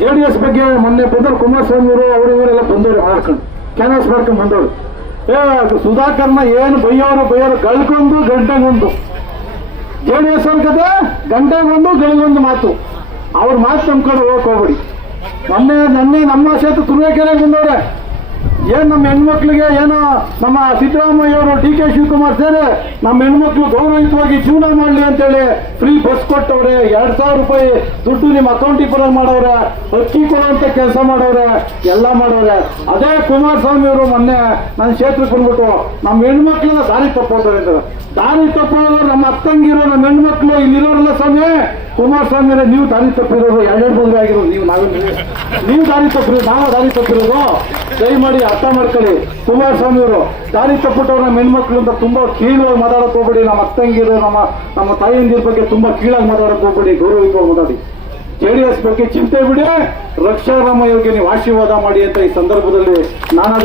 J D S ಬಗ್ಗೆ ಮೊನ್ನೆ ಬಂದವರು ಕುಮಾರಸ್ವಾಮಿ ಅವರು ಅವರು ಇವರೆಲ್ಲ ಬಂದವರು ಮಾಡ್ಕೊಂಡು ಕ್ಯಾನ್ವಾಸ್ ಮಾಡ್ಕೊಂಡು ಬಂದವರು. ಏ ಅದು ಸುಧಾಕರ್ನ ಏನು ಬೈಯೋರು ಬೈಯೋರು ಗಳ್ಕೊಂಡು ಗಂಟೆಗೊಂದು. ಜೆ ಡಿ ಎಸ್ ಅವ್ರ ಕತೆ, ಗಂಟೆಗೊಂದು ಗಳಿಗೊಂದು ಮಾತು. ಅವ್ರ ಮಾತು ನಮ್ಮ ಹೋಗಕ್ ಹೋಗ್ಬಿಡಿ. ಮೊನ್ನೆ ನನ್ನೆ ನಮ್ಮ ಕ್ಷೇತ್ರ ತುರುವೇಕೆರೆಗೆ ಬಂದವ್ರೆ. ಏನ್ ನಮ್ಮ ಹೆಣ್ಮಕ್ಳಿಗೆ ಏನೋ ನಮ್ಮ ಸಿದ್ದರಾಮಯ್ಯ ಅವರು ಡಿ ಕೆ ಶಿವಕುಮಾರ್ ಸೇರಿ ನಮ್ಮ ಹೆಣ್ಮಕ್ಳು ಗೌರವಯುತವಾಗಿ ಜೀವನ ಮಾಡಲಿ ಅಂತೇಳಿ ಫ್ರೀ ಬಸ್ ಕೊಟ್ಟವ್ರೆ, ಎರಡ್ ಸಾವಿರ ರೂಪಾಯಿ ದುಡ್ಡು ನಿಮ್ಮ ಅಕೌಂಟಿಗೆ ಬರೋ ಮಾಡವ್ರೆ, ಅಕ್ಕಿ ಕೊಡುವಂತ ಕೆಲಸ ಮಾಡವ್ರೆ, ಎಲ್ಲ ಮಾಡವ್ರೆ. ಅದೇ ಕುಮಾರಸ್ವಾಮಿ ಅವರು ಮೊನ್ನೆ ನನ್ನ ಕ್ಷೇತ್ರಕ್ಕೆ ಬಂದ್ಬಿಟ್ಟು, ನಮ್ಮ ಹೆಣ್ಮಕ್ಳೆಲ್ಲ ದಾರಿ ತಪ್ಪೋತಾರೆ ಅಂತಾರೆ ದಾರಿ ತಪ್ಪೋರು ನಮ್ಮ ಅತ್ತಂಗಿರೋ ನಮ್ಮ ಹೆಣ್ಮಕ್ಳು ಇಲ್ಲಿರೋರಲ್ಲ ಸ್ವಾಮಿ? ಕುಮಾರಸ್ವಾಮಿ ಅವರೇ ನೀವು ದಾರಿ ತಪ್ಪಿರೋದು ಎರಡೆರಡು ಮದುವೆ ಆಗಿರೋದು. ನೀವು ನಾವೇ ನೀವು ದಾರಿ ತಪ್ಪಿರೋದು, ನಾವು ದಾರಿ ತಪ್ಪಿರೋದು. ದಯಮಾಡಿ ಅರ್ಥ ಮಾಡ್ಕೊಳ್ಳಿ. ಕುಮಾರಸ್ವಾಮಿ ಅವರು ದಾರಿ ತಪ್ಪಿಟ್ಟವ್ರು ನಮ್ಮ ಹೆಣ್ಮಕ್ಳು ಅಂತ ತುಂಬಾ ಕೀಳಾಗಿ ಮಾತಾಡಕ್ ಹೋಗ್ಬೇಡಿ. ನಮ್ಮ ಅತ್ತಂಗಿರು, ನಮ್ಮ ನಮ್ಮ ತಾಯಿಯಂದಿರ ಬಗ್ಗೆ ತುಂಬಾ ಕೀಳಾಗಿ ಮಾತಾಡಕ್ ಹೋಗ್ಬೇಡಿ. ಗೌರವಿತವಾಗಿ ಮಾತಾಡಿ. ಜೆಡಿಎಸ್ ಬಗ್ಗೆ ಚಿಂತೆ ಬಿಡಿ. ರಕ್ಷಾರಾಮಯ್ಯವ್ರಿಗೆ ನೀವು ಆಶೀರ್ವಾದ ಮಾಡಿ ಅಂತ ಈ ಸಂದರ್ಭದಲ್ಲಿ ನಾನು